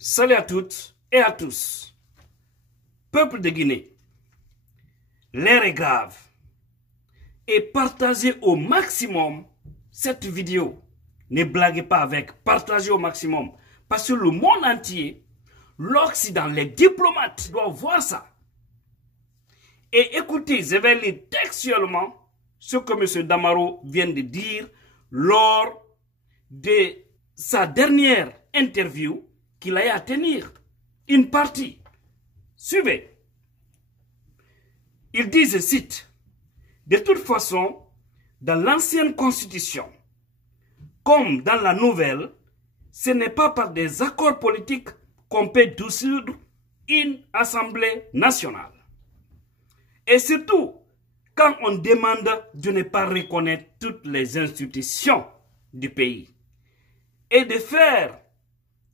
Salut à toutes et à tous. Peuple de Guinée, l'air est grave. Et partagez au maximum cette vidéo. Ne blaguez pas avec, partagez au maximum. Parce que le monde entier, l'Occident, les diplomates doivent voir ça. Et écoutez, je vais lire textuellement ce que M. Damaro vient de dire lors de sa dernière interview qu'il a eu à tenir. Une partie. Suivez. Il dit, je cite, « De toute façon, dans l'ancienne constitution, comme dans la nouvelle, ce n'est pas par des accords politiques qu'on peut dissoudre une assemblée nationale. Et surtout, quand on demande de ne pas reconnaître toutes les institutions du pays et de faire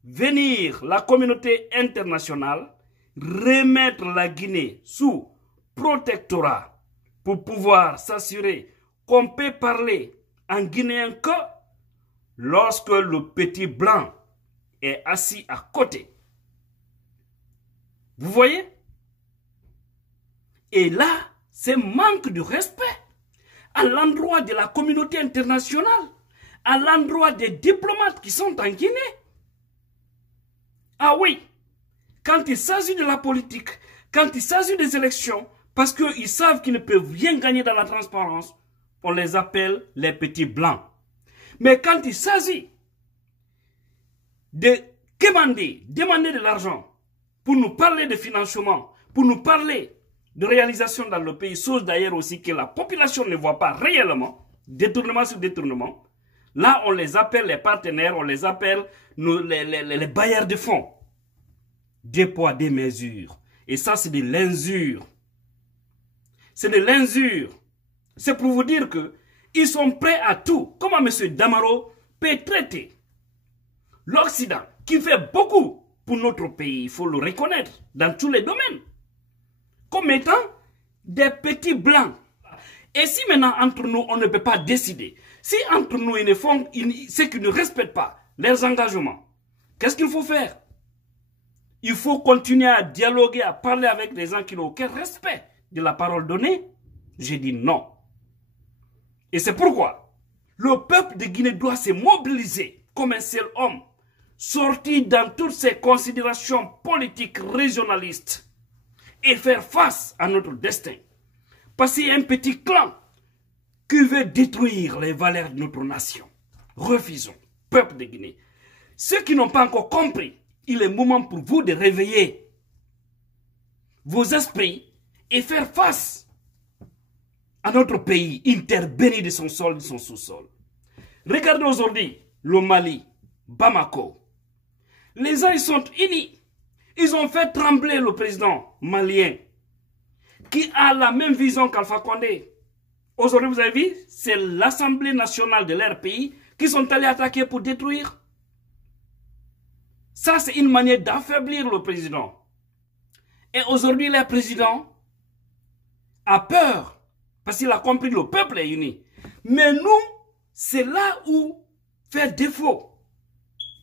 venir la communauté internationale, remettre la Guinée sous protectorat pour pouvoir s'assurer qu'on peut parler en guinéen que lorsque le petit blanc est assis à côté. Vous voyez? Et là, c'est manque de respect à l'endroit de la communauté internationale, à l'endroit des diplomates qui sont en Guinée. Ah oui, quand il s'agit de la politique, quand il s'agit des élections, parce qu'ils savent qu'ils ne peuvent rien gagner dans la transparence, on les appelle les petits blancs. Mais quand il s'agit de demander de l'argent pour nous parler de financement, pour nous parler de réalisation dans le pays, chose d'ailleurs aussi que la population ne voit pas réellement, détournement sur détournement, là on les appelle les partenaires, on les appelle les bailleurs de fonds. Deux poids, deux mesures. Et ça c'est de l'injure. C'est de l'injure. C'est pour vous dire que ils sont prêts à tout. Comment M. Damaro peut traiter l'Occident, qui fait beaucoup pour notre pays, il faut le reconnaître, dans tous les domaines, comme étant des petits blancs. Et si maintenant entre nous, on ne peut pas décider, si entre nous, ils ne font, ceux qui ne respectent pas leurs engagements, qu'est-ce qu'il faut faire? Il faut continuer à dialoguer, à parler avec des gens qui n'ont aucun respect de la parole donnée. J'ai dit non. Et c'est pourquoi le peuple de Guinée doit se mobiliser comme un seul homme, sortir dans toutes ces considérations politiques régionalistes et faire face à notre destin. Parce qu'il y a un petit clan qui veut détruire les valeurs de notre nation. Refusons, peuple de Guinée. Ceux qui n'ont pas encore compris, il est moment pour vous de réveiller vos esprits et faire face à notre pays, une terre bénie de son sol, de son sous-sol. Regardez aujourd'hui le Mali, Bamako. Les gens ils sont unis. Ils ont fait trembler le président malien qui a la même vision qu'Alpha Condé. Aujourd'hui, vous avez vu, c'est l'Assemblée nationale de leur pays qui sont allés attaquer pour détruire. Ça, c'est une manière d'affaiblir le président. Et aujourd'hui, le président a peur parce qu'il a compris que le peuple est uni. Mais nous, c'est là où faire défaut.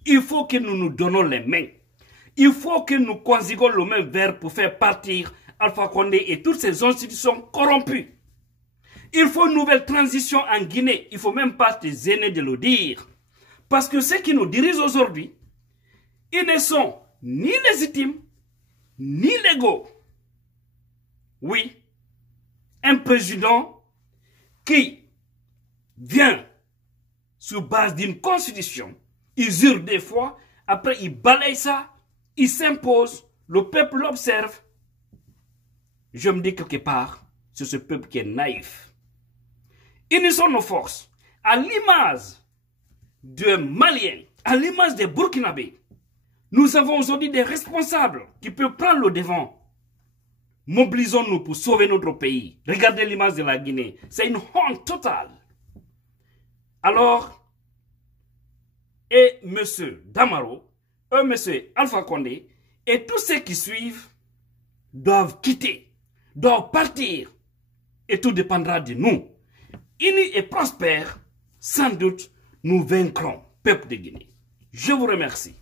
Il faut que nous nous donnons les mains. Il faut que nous conjuguons le même verbe pour faire partir Alpha Condé et toutes ces institutions corrompues. Il faut une nouvelle transition en Guinée. Il ne faut même pas te gêner de le dire. Parce que ceux qui nous dirigent aujourd'hui, ils ne sont ni légitimes, ni légaux. Oui, un président qui vient sur base d'une constitution, il jure des fois, après il balaye ça, il s'impose, le peuple l'observe. Je me dis quelque part, c'est ce peuple qui est naïf. Unissons nos forces, à l'image des Maliens, à l'image des Burkinabés. Nous avons aujourd'hui des responsables qui peuvent prendre le devant. Mobilisons-nous pour sauver notre pays. Regardez l'image de la Guinée. C'est une honte totale. Alors, et M. Damaro, M. Alpha Condé, et tous ceux qui suivent doivent quitter, doivent partir. Et tout dépendra de nous. Unis et prospères, sans doute, nous vaincrons, peuple de Guinée. Je vous remercie.